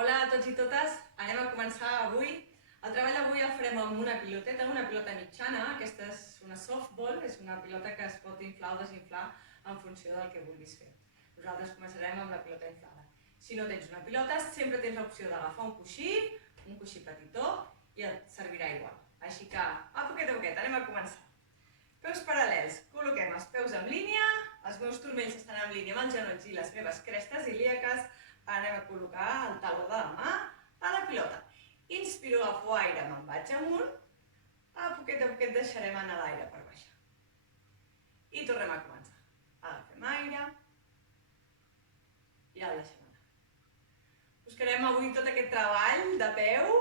Hola a tots i totes, anem a començar avui. El treball d'avui el farem amb una piloteta, una pilota mitjana. Aquesta és una softball, és una pilota que es pot inflar o desinflar en funció del que vulguis fer. Nosaltres començarem amb la pilota inflada. Si no tens una pilota, sempre tens l'opció d'agafar un coixí petitó, i et servirà igual. Així que, a poquet, anem a començar. Peus paral·lels, col·loquem els peus en línia, els meus turmells estan en línia amb els genolls i les meves crestes ilíaques. Anem a col·locar el taló de la mà a la pilota. Inspiro, agafo aire, me'n vaig amunt, a poquet deixarem anar l'aire per baixar. I tornem a començar. Agafem aire i el deixem anar. Buscarem avui tot aquest treball de peu,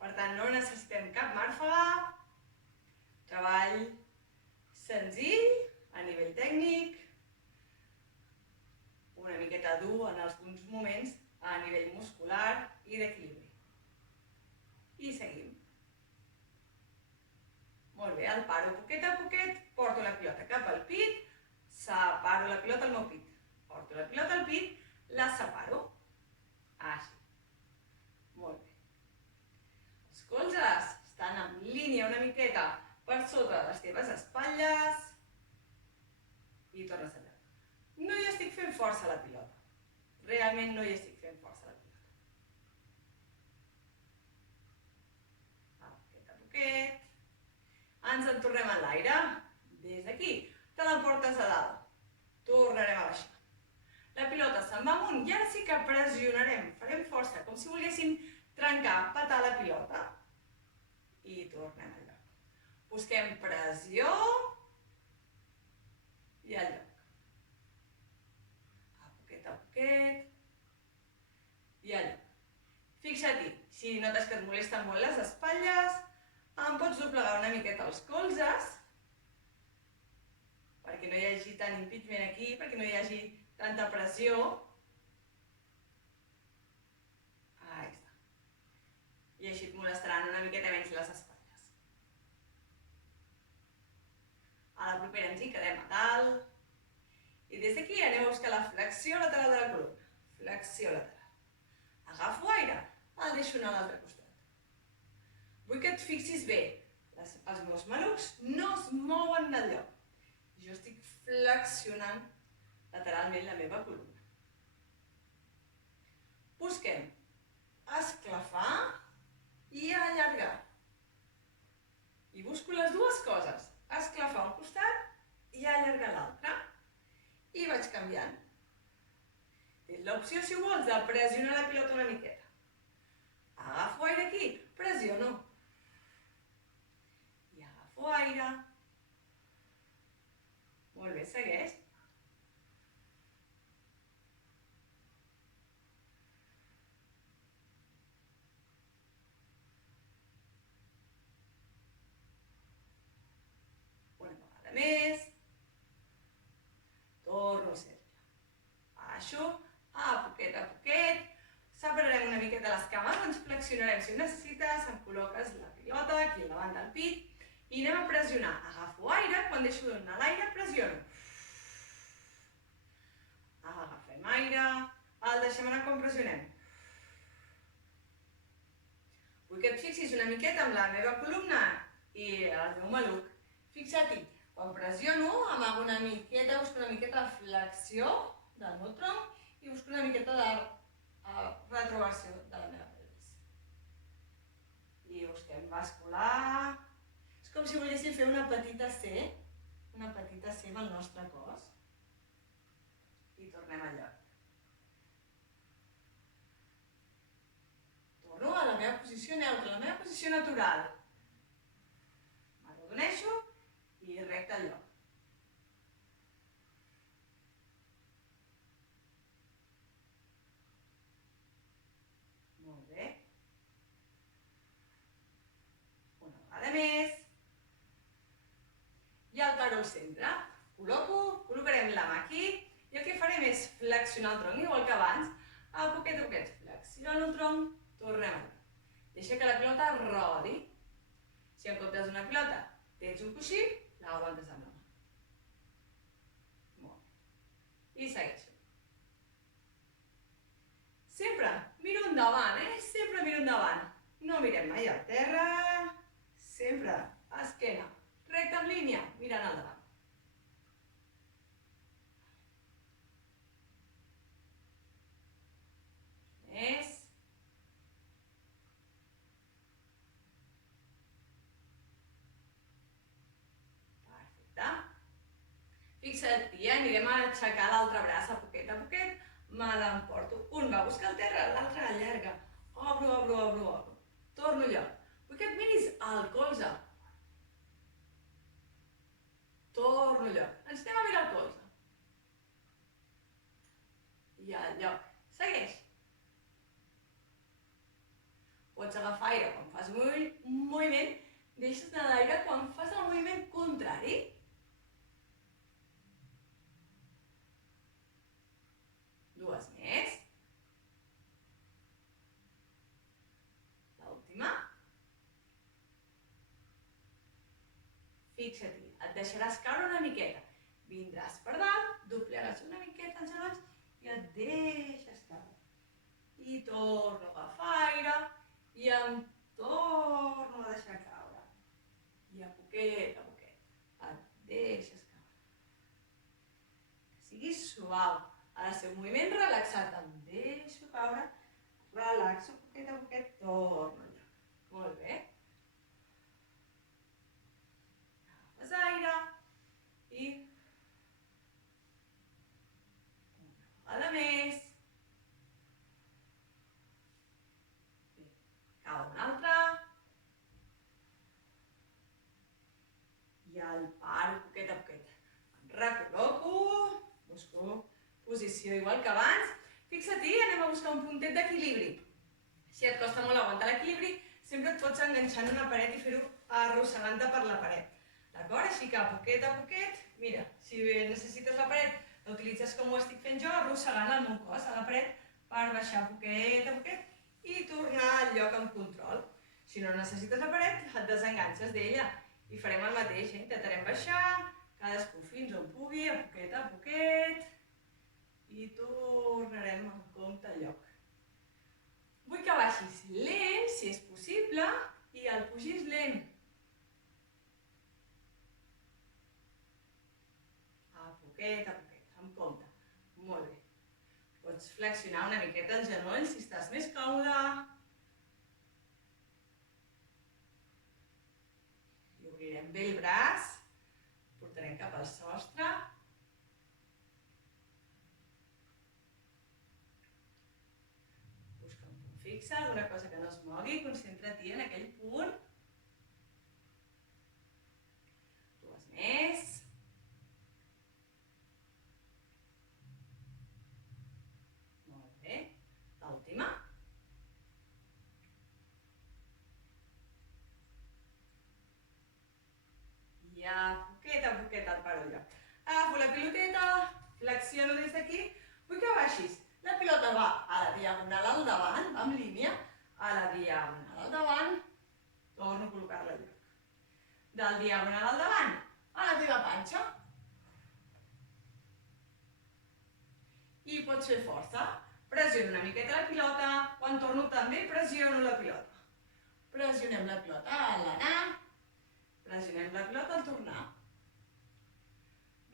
per tant no necessitem cap màrfega. Treball senzill, a nivell tècnic, una miqueta dur en alguns moments a nivell muscular i d'equilibri. I seguim. Molt bé, el paro poquet a poquet, porto la pilota cap al pit, separo la pilota al meu pit. Porto la pilota al pit, la separo. Així. Molt bé. Els colzes estan en línia una miqueta per sota de les teves espatlles i tornes allà. No hi estic fent força a la pilota. Realment no hi estic fent força a la pilota. A poquet. Ens en tornem a l'aire. Des d'aquí te la portes a dalt. Tornarem a baixar. La pilota se'n va amunt i ara sí que pressionarem. Farem força, com si volguéssim trencar, petar la pilota. I tornem al lloc. Busquem pressió i al lloc. A poquet i al lloc. Fixa't-hi, si notes que et molesten molt les espatlles, em pots doblegar una miqueta els colzes perquè no hi hagi tant impingement aquí, perquè no hi hagi tanta pressió. Ahí està. I així et molestaran una miqueta menys les espatlles. A la propera ens hi quedem a dalt. I des d'aquí anem a buscar la flexió lateral de la columna. Flexió lateral. Agafo aire, el deixo anar a l'altre costat. Vull que et fixis bé. Els meus malucs no es mouen del lloc. Jo estic flexionant lateralment la meva columna. Busquem esclafar i allargar. I busco les dues coses. Esclafar un costat i allargar l'altre. I vaig canviant. Tens l'opció, si ho vols, de pressionar la pilota una miqueta. Agafo aire aquí, pressiono. I agafo aire. Molt bé, segueix. Una vegada més. Torno al cercle. Baixo, a poquet. Separarem una miqueta les cames, ens flexionarem si ho necessites, em col·loques la pilota aquí davant del pit i anem a pressionar. Agafo aire, quan deixo d'anar l'aire, pressiono. Agafem aire, el deixem anar quan pressionem. Vull que et fixis una miqueta amb la meva columna i el meu maluc. Fixa't-hi, quan pressiono, amago una miqueta, busco una miqueta de flexió del meu tronc i busco una miqueta de retroversió de la meva pelvis. I busquem bascular. És com si volguéssim fer una petita C amb el nostre cos. I tornem al lloc. Torno a la meva posició neutra, la meva posició natural. M'arrodoneixo i recte al lloc. Molt bé. Una vegada més. I el paro al centre. Col·locarem la mà aquí i el que farem és flexionar el tronc, igual que abans. A poquet. Flexiono el tronc, tornem a lloc. Deixa que la pilota rodi. Si en comptes d'una pilota tens un coixí, l'aguantes amb la mà. Molt bé. I segueixo. endavant, sempre miro endavant. No mirem mai al terra, sempre esquena, recte en línia, mirant al davant. Més. Perfecte. Fixa't, anirem a aixecar l'altre braç a poquet, me l'emporto. Un va a buscar el terra, l'altre allarga. Obro. Torno lloc. Vull que et miris al colze. Torno lloc. Ens anem a mirar el colze. I al lloc. Segueix. Pots agafar aire quan fas un moviment, deixes anar l'aire quan fas el moviment contrari. Dues més. L'última. Fixa-t'hi, et deixaràs caure una miqueta. Vindràs per dalt, doblaràs una miqueta els genolls i et deixes caure. I torno a agafar aire i em torno a deixar caure. I a poquet et deixes caure. Que sigui suau. Ha de ser un moviment relaxat. Em deixo caure, relaxo a poquet, torno allà. Molt bé. Agafes aire i una vegada més. Bé, cau una altra. I el paro a poquet. Em recol·loco, busco posició igual que abans. Fixa-t'hi, anem a buscar un puntet d'equilibri. Si et costa molt aguantar l'equilibri, sempre et pots enganxar en una paret i fer-ho arrossegant-te per la paret. D'acord? Així que a poquet, mira, si necessites la paret, l'utilitzes com ho estic fent jo, arrossegant el meu cos a la paret per baixar a poquet i tornar al lloc amb control. Si no necessites la paret, et desenganxes d'ella i farem el mateix. Intentarem baixar, cadascú fins on pugui, a poquet, i tornarem en compte al lloc. Vull que baixis lent, si és possible, i el pugis lent. A poquet, amb compte. Molt bé. Pots flexionar una miqueta el genoll si estàs més còmode. I obrirem bé el braç. Portarem cap al sostre. Fixa alguna cosa que no es mogui, concentra-t'hi en aquell punt. Dues més. Molt bé. L'última. I a poquet el paro allò. Agafo la piloteta, flexiono des d'aquí. Vull que baixis. La pilota va a la diagonal al davant, en línia, a la diagonal al davant, torno a col·locar-la al lloc. Del diagonal al davant, a la teva panxa. I pots fer força. Pressiono una miqueta la pilota, quan torno també pressiono la pilota. Pressionem la pilota al anar, pressionem la pilota al tornar.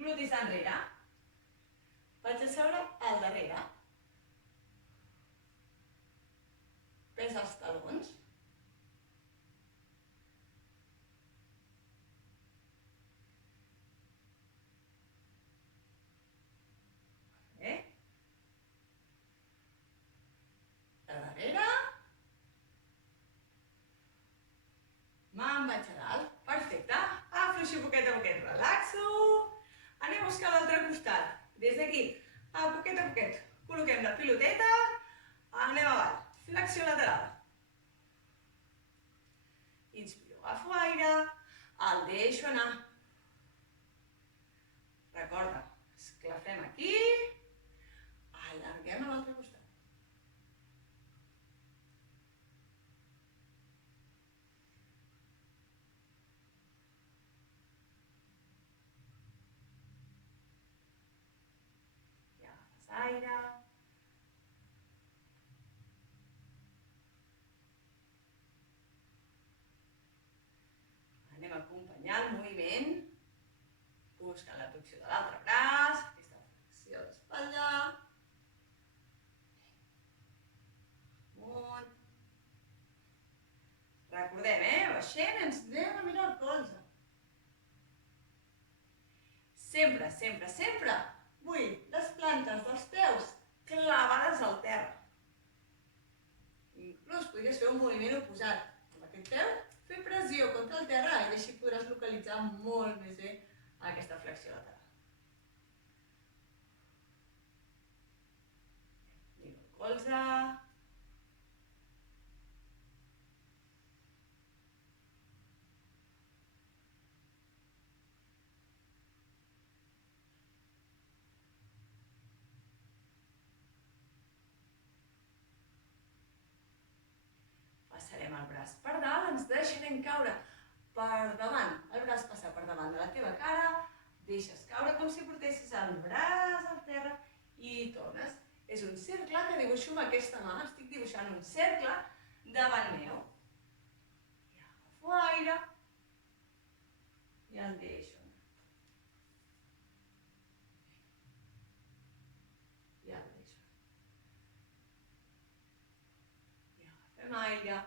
Glutis enrere. Vaig a seure al darrere. Pesa els talons. Bé. A darrere. Me'n vaig a dalt. Perfecte. Afluixo a poquet, relaxo. Anem a buscar l'altre costat. Des d'aquí, a poquet. Col·loquem la piloteta. Anem avall. Flexió lateral. Inspiro, agafo aire, el deixo anar. Recorda, esclafem aquí, allarguem a l'altre costat. I agafes aire. acompanyar el moviment, buscant la torsió de l'altre braç, aquesta flexió d'espatlla, amunt. Recordem, baixem, ens anem a mirar el colze. Sempre, sempre, sempre vull les plantes dels peus clavades al terra. Inclús podries fer un moviment oposat. Amb aquest peu, fer pressió contra el terra i així podràs localitzar molt més bé aquesta flexió lateral. Miro el colze. Passarem el braç per dalt, ens deixarem caure per davant. El braç passa per davant de la teva cara, deixes caure com si portessis el braç al terra i tornes. És un cercle que dibuixo amb aquesta mà, estic dibuixant un cercle davant meu. I agafo aire i el deixo. I el deixo. I agafem aire.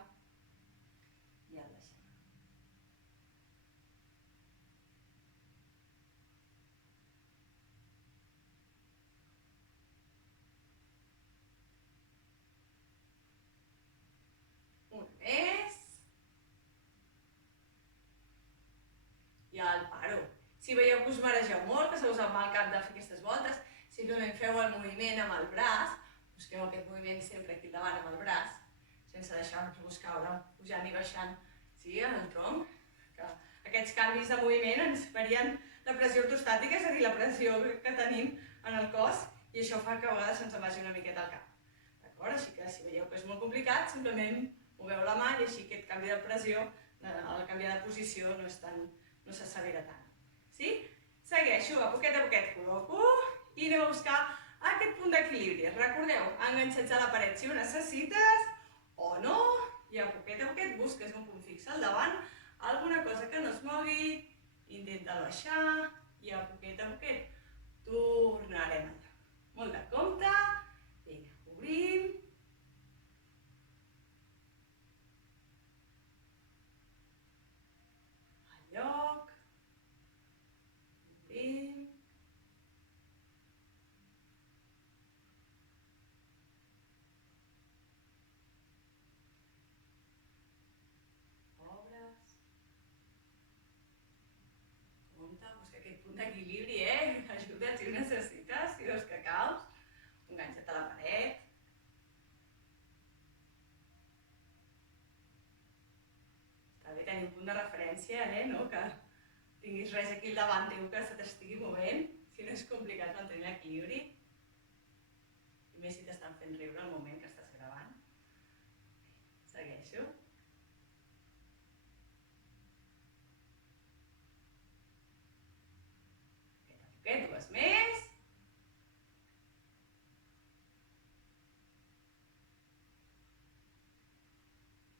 Més. I el paro. Si veieu que us maregeu molt, que se us en va el cap de fer aquestes voltes, simplement feu el moviment amb el braç, busqueu aquest moviment sempre aquí davant amb el braç, sense deixar-vos caure, pujant i baixant, sí, en el tronc. Que aquests canvis de moviment ens farien la pressió ortostàtica, és a dir, la pressió que tenim en el cos, i això fa que a vegades se'ns en vagi una miqueta al cap. D'acord? Així que si veieu que és molt complicat, simplement moveu la mà i així aquest canvi de pressió, el canvi de posició no s'assevera tant. Sí? Segueixo, a poquet col·loco i anem a buscar aquest punt d'equilibri. Recordeu, enganxats a la paret si ho necessites o no, i a poquet busques un punt fix al davant, alguna cosa que no es mogui, intenta baixar i a poquet tornarem allà. Molt de compte, vinga, obrim. Lloc, obrim, obres, compte, busca aquest punt d'equilibri, ajuda't si ho necessites, si veus que caus, enganxa't a la paret. Està bé tenir un punt de referència, no? Que tinguis res aquí al davant teu que se t'estigui movent, si no és complicat mantenir l'equilibri. I més si t'estan fent riure el moment que estàs gravant. Segueixo. Aquest, dues més.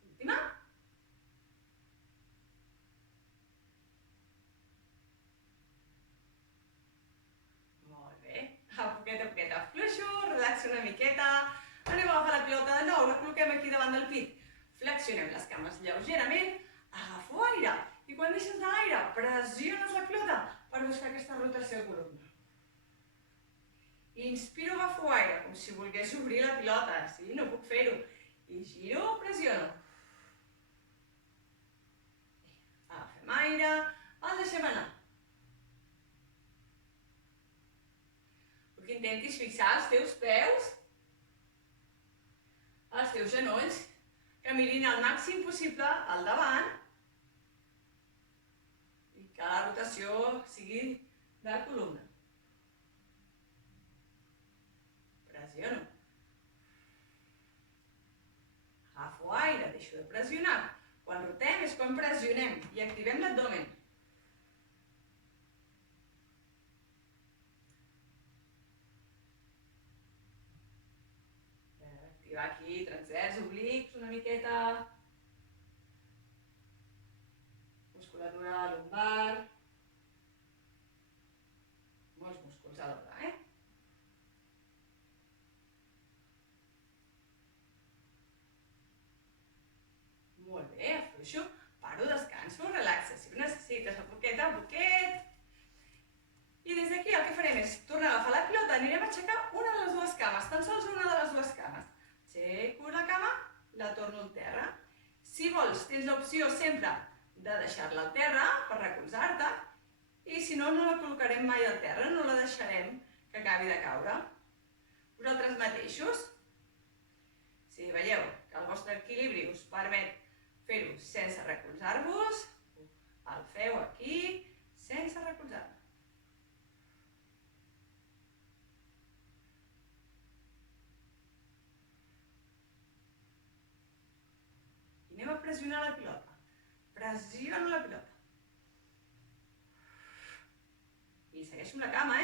Última. Molt bé. A poquet, afluixo, relaxo una miqueta. Anem a agafar la pilota de nou, la col·loquem aquí davant del pit. Flexionem les cames lleugerament, agafo aire. I quan deixes de l'aire, pressiones la pilota per buscar aquesta rotació de columna. Inspiro, agafo aire, com si volgués obrir la pilota. Sí, no puc fer-ho. I giro, pressiono. Agafem aire, el deixem anar. Vull que intentis fixar els teus peus, els teus genolls, que mirin el màxim possible al davant i que la rotació sigui de columna. Pressiono. Agafo aire, deixo de pressionar. Quan rotem és quan pressionem i activem l'abdomen. Activar aquí, transvers, oblics, una miqueta. Musculatura lumbar. a poquet. I des d'aquí el que farem és tornar a agafar la pilota, anirem a aixecar una de les dues cames, tan sols una de les dues cames. Aixeco la cama, la torno al terra. Si vols, tens l'opció sempre de deixar-la al terra per recolzar-te, i si no, no la col·locarem mai al terra, no la deixarem que acabi de caure. Vosaltres mateixos, si veieu que el vostre equilibri us permet fer-ho sense recolzar-vos, el feu aquí sense recolzar-vos. I anem a pressionar la pilota. Pressiono la pilota. I segueixo amb la cama,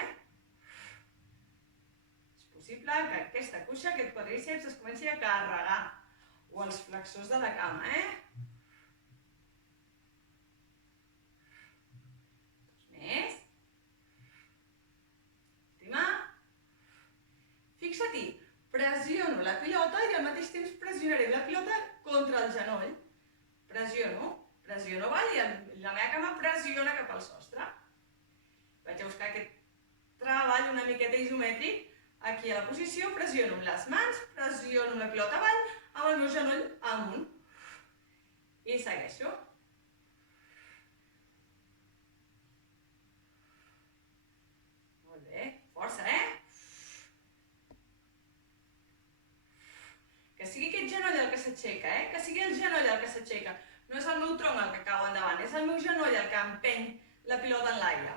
És possible que aquesta cuixa, aquest quadríceps, es comenci a carregar. O els flexors de la cama, Més. Última. Fixa-t'hi, pressiono la pilota i al mateix temps pressionaré la pilota contra el genoll. Pressiono avall i la meva cama pressiona cap al sostre. Vaig a buscar aquest treball una miqueta isomètric. Aquí a la posició pressiono amb les mans, pressiono la pilota avall, amb el meu genoll amunt. I segueixo. Molt bé, força, Que sigui aquest genoll el que s'aixeca, Que sigui el genoll el que s'aixeca. No és el meu tronc el que cau endavant, és el meu genoll el que empeny la pilota en l'aire.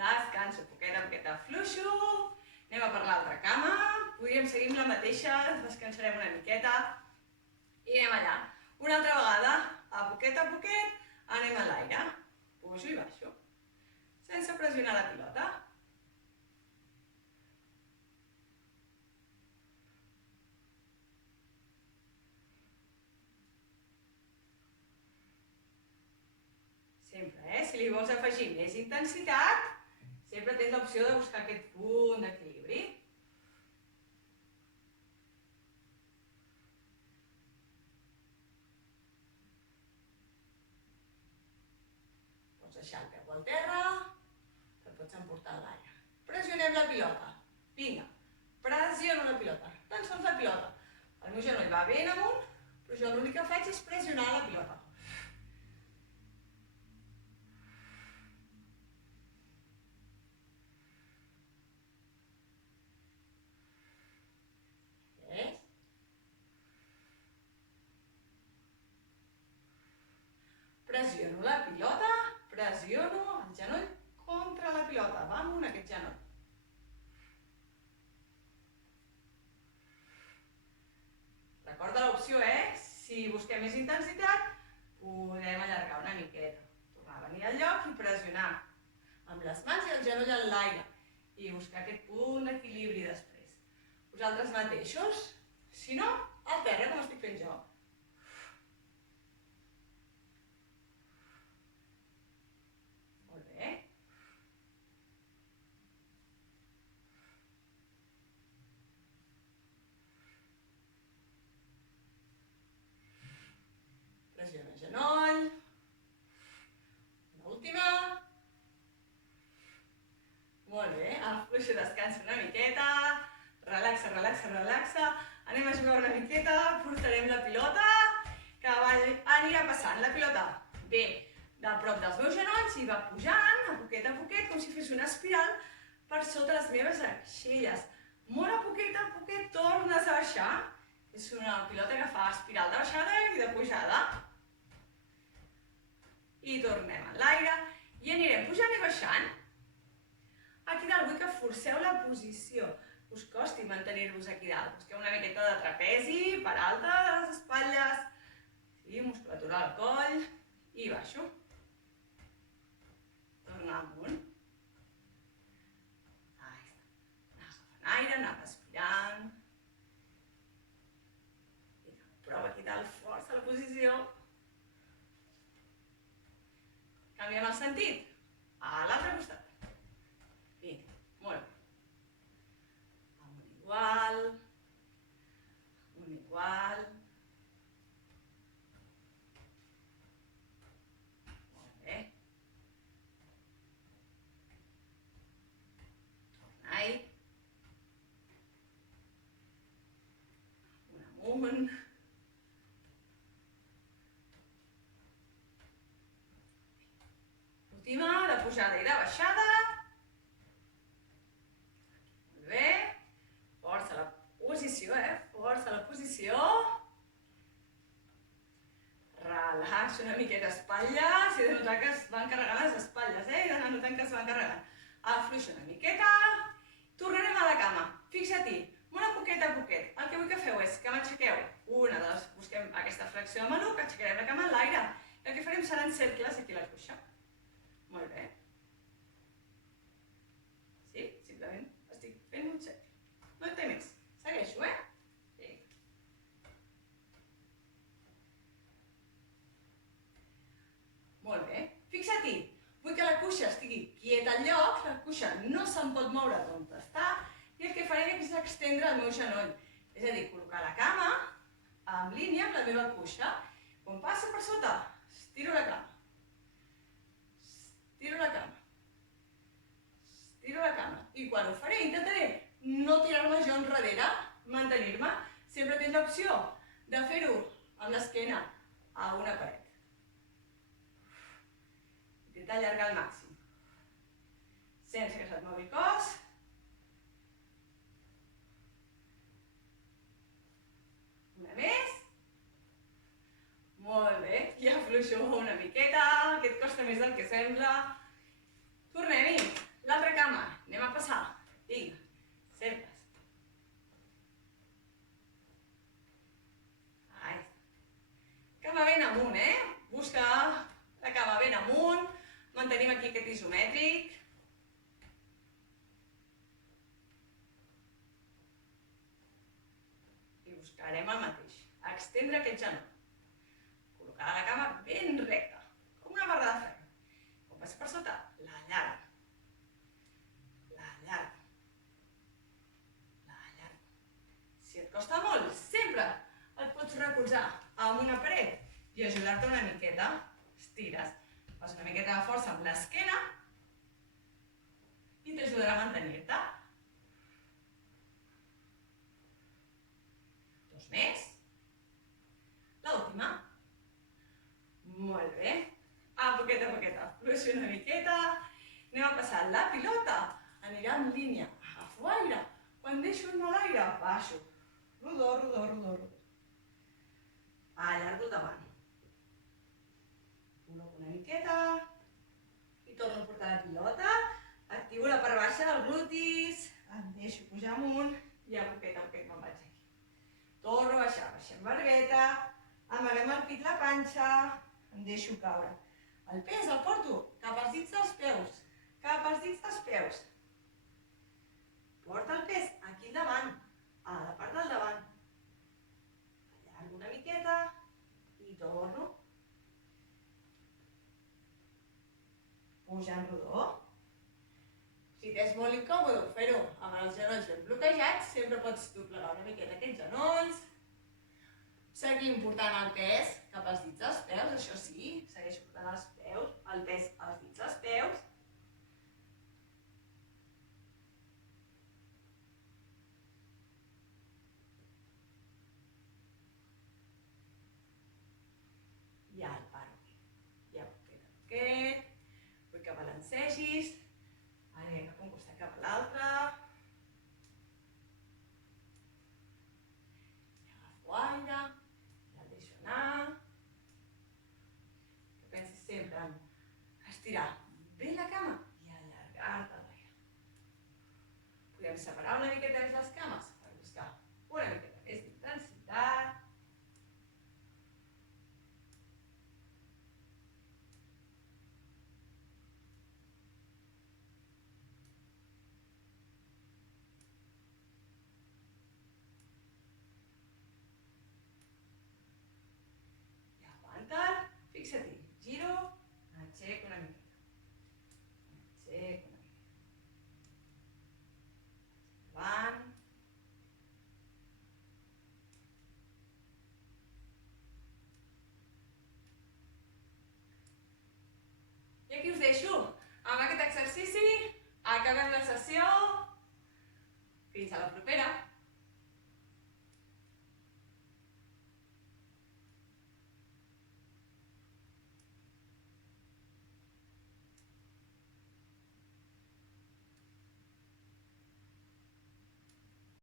Descanso, poqueta, fluixo. Anem a per l'altra cama. Podríem seguir amb la mateixa, descansarem una miqueta. I anem allà. Una altra vegada, a poquet, anem a l'aire. Pujo i baixo. Sense pressionar la pilota. Sempre, Si li vols afegir més intensitat, sempre tens l'opció de buscar aquest punt d'equilibri. Pots deixar el peu al terra, te'l pots emportar a l'aire. Pressionem la pilota. Vinga, pressiono la pilota. Tan sols la pilota. El meu genoll va ben amunt, però jo l'únic que faig és pressionar la pilota. Pressiono la pilota, pressiono el genoll contra la pilota. Va amunt aquest genoll. Recorda l'opció, Si busquem més intensitat, podem allargar una miqueta. Tornar a venir al lloc i pressionar amb les mans i el genoll en l'aire. I buscar aquest punt d'equilibri després. Vosaltres mateixos, si no, al terra, com estic fent jo. Pressiona el genoll. L'última. Molt bé, afluixo, descansa una miqueta. Relaxa. Anem a jugar una miqueta, portarem la pilota, que anirà passant la pilota bé de prop dels meus genolls i va pujant a poquet, com si fes una espiral per sota les meves aixelles. Molt a poquet tornes a baixar. És una pilota que fa espiral de baixada i de pujada. I tornem a l'aire i anirem pujant i baixant. Aquí dalt vull que forceu la posició. Us costi mantenir-vos aquí dalt. Busqueu una miqueta de trapezi, per alta de les espatlles. Sí, musculatura al coll. I baixo. Tornar amunt. Agafant aire, anar respirant. Prova aquí dalt força la posició. Canviem el sentit. A l'altre costat. Vinga, molt bé. Amunt igual. igual. Molt bé. Torna-hi. Un amunt. Última, de pujada i de baixada. Molt bé. Força la posició, Força la posició. Relaxa una miqueta espatlles, i de notar que es van carregant les espatlles, i d'anar notant que es van carregant. Afluixa una miqueta. Tornarem a la cama. Fixa-t'hi, molt a poquet a poquet. El que vull que feu és que m'aixequeu busquem aquesta flexió de maluc, aixecarem la cama en l'aire. I el que farem seran cercles aquí a la cuixa. Molt bé. Sí? Simplement estic fent un cercle. No en té més. Segueixo, Vinga. Molt bé. Fixa-t'hi. Vull que la cuixa estigui quieta al lloc, la cuixa no se'n pot moure d'on està, i el que faré és extendre el meu genoll. És a dir, col·locar la cama en línia amb la meva cuixa. Quan passa per sota, estiro la cama. Estiro la cama. Estiro la cama. I quan ho faré, intentaré no tirar-me jo enrere, mantenir-me. Sempre tens l'opció de fer-ho amb l'esquena a una paret. Intenta allargar al màxim. Sense que se't mogui el cos. Una més. Molt bé. I afluixo una miqueta, que et costa més del que sembla. Tornem-hi. L'altra cama. Anem a passar. Vinga. Cercles. Cama ben amunt, Busca la cama ben amunt. Mantenim aquí aquest isomètric. I buscarem el mateix. Extendre aquest genoll. Col·locar la cama ben recta, com una barra de ferro. Quan passa per sota, l'allarga. L'allarga. L'allarga. Si et costa molt, sempre et pots recolzar amb una paret i ajudar-te una miqueta. Estires. Fas una miqueta de força amb l'esquena i t'ajudarà a mantenir-te. Dos més. L'última. Molt bé. A poqueta. Fluixo una miqueta. Anem a passar la pilota. Anirà en línia. Agafo aire. Quan deixo anar l'aire, baixo. Rodó. Allargo el davant. Col·loco una miqueta. I torno a portar la pilota. Activo la part baixa del glutis. Em deixo pujar amunt. I a poquet me'n vaig aquí. Torno a baixar. Baixem barbeta. Amaguem el pit, la panxa. Em deixo caure. El pes el porto cap als dits dels peus. Cap als dits dels peus. Porta el pes aquí al davant. A la part del davant. Allargo una miqueta. I torno. Puja en rodó. Si t'és molt incòmode fer-ho amb els genolls ben bloquejats, sempre pots doblegar una miqueta aquests genolls. Seguim portant el pes cap als dits dels peus, això sí, segueixo portant el pes als dits dels peus. I el paro aquí. I a poquet. Vull que balancegis. Anem cap un costat cap a l'altre. I agafo aire. I el deixo anar. Que pensis sempre en estirar bé la cama i allargar-te l'aire. Podem separar una miqueta més les cames per buscar una miqueta més d'intensitat. Fixa-t'hi, giro, aixeco una miqueta. acabem la sessió. Fins a la propera.